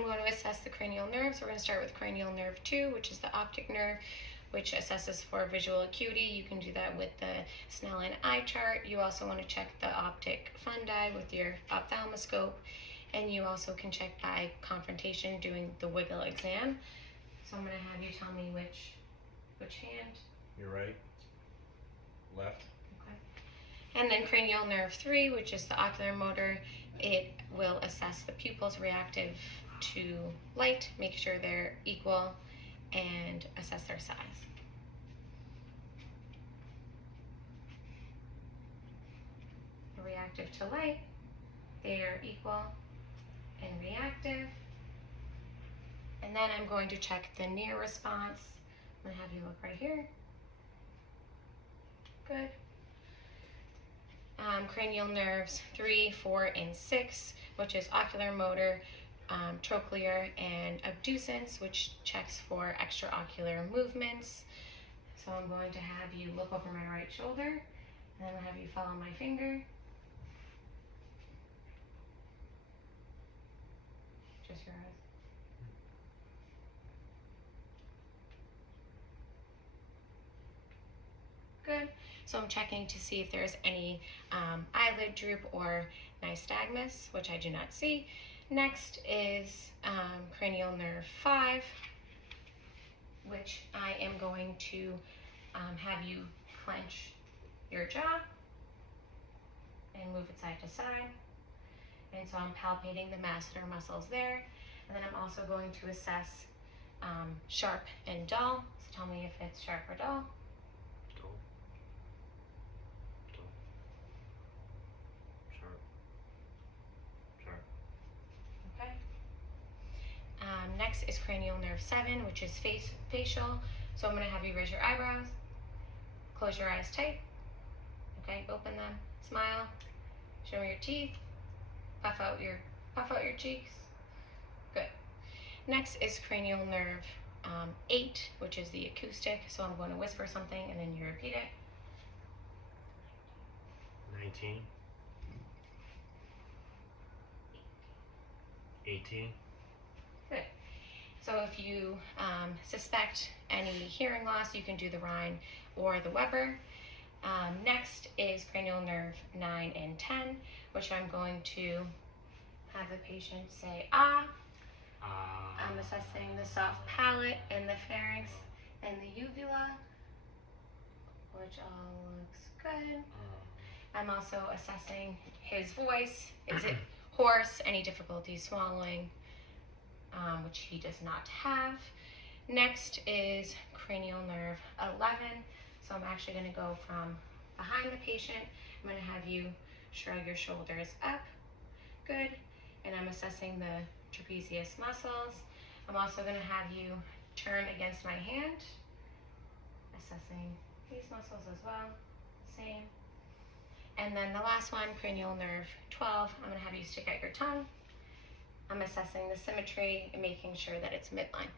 I'm going to assess the cranial nerves. We're going to start with cranial nerve 2, which is the optic nerve, which assesses for visual acuity. You can do that with the Snellen eye chart. You also want to check the optic fundi with your ophthalmoscope, and you also can check by confrontation doing the wiggle exam. So I'm going to have you tell me which hand. Your right, left. Okay. And then cranial nerve 3, which is the ocular motor. It will assess the pupils reactive to light, make sure they're equal, and assess their size. Reactive to light, they are equal and reactive. And then I'm going to check the near response. I'm going to have you look right here. Good. Cranial nerves 3, 4, and 6, which is ocular motor, trochlear, and abducens, which checks for extraocular movements. So I'm going to have you look over my right shoulder, and then I'll have you follow my finger. Just your eyes. Good. So I'm checking to see if there's any eyelid droop or nystagmus, which I do not see. Next is cranial nerve 5, which I am going to have you clench your jaw and move it side to side. And so I'm palpating the masseter muscles there. And then I'm also going to assess sharp and dull. So tell me if it's sharp or dull. Dull. Dull. Sharp. Sharp. Okay. Next is cranial nerve 7, which is facial. So I'm going to have you raise your eyebrows, close your eyes tight. Okay, open them, smile, show me your teeth, puff out your cheeks. Good. Next is cranial nerve 8, which is the acoustic. So I'm going to whisper something and then you repeat it. 19. 18. Good. So if you suspect any hearing loss, you can do the Rhine or the Weber. Next is cranial nerve 9 and 10, which I'm going to have the patient say ah. I'm assessing the soft palate and the pharynx and the uvula, which all looks good. I'm also assessing his voice. Is it hoarse? Any difficulty swallowing? Which he does not have. Next is cranial nerve 11. So I'm actually going to go from behind the patient. I'm going to have you shrug your shoulders up. Good. And I'm assessing the trapezius muscles. I'm also going to have you turn against my hand, assessing these muscles as well. Same. And then the last one, cranial nerve 12, I'm going to have you stick out your tongue. I'm assessing the symmetry and making sure that it's midline.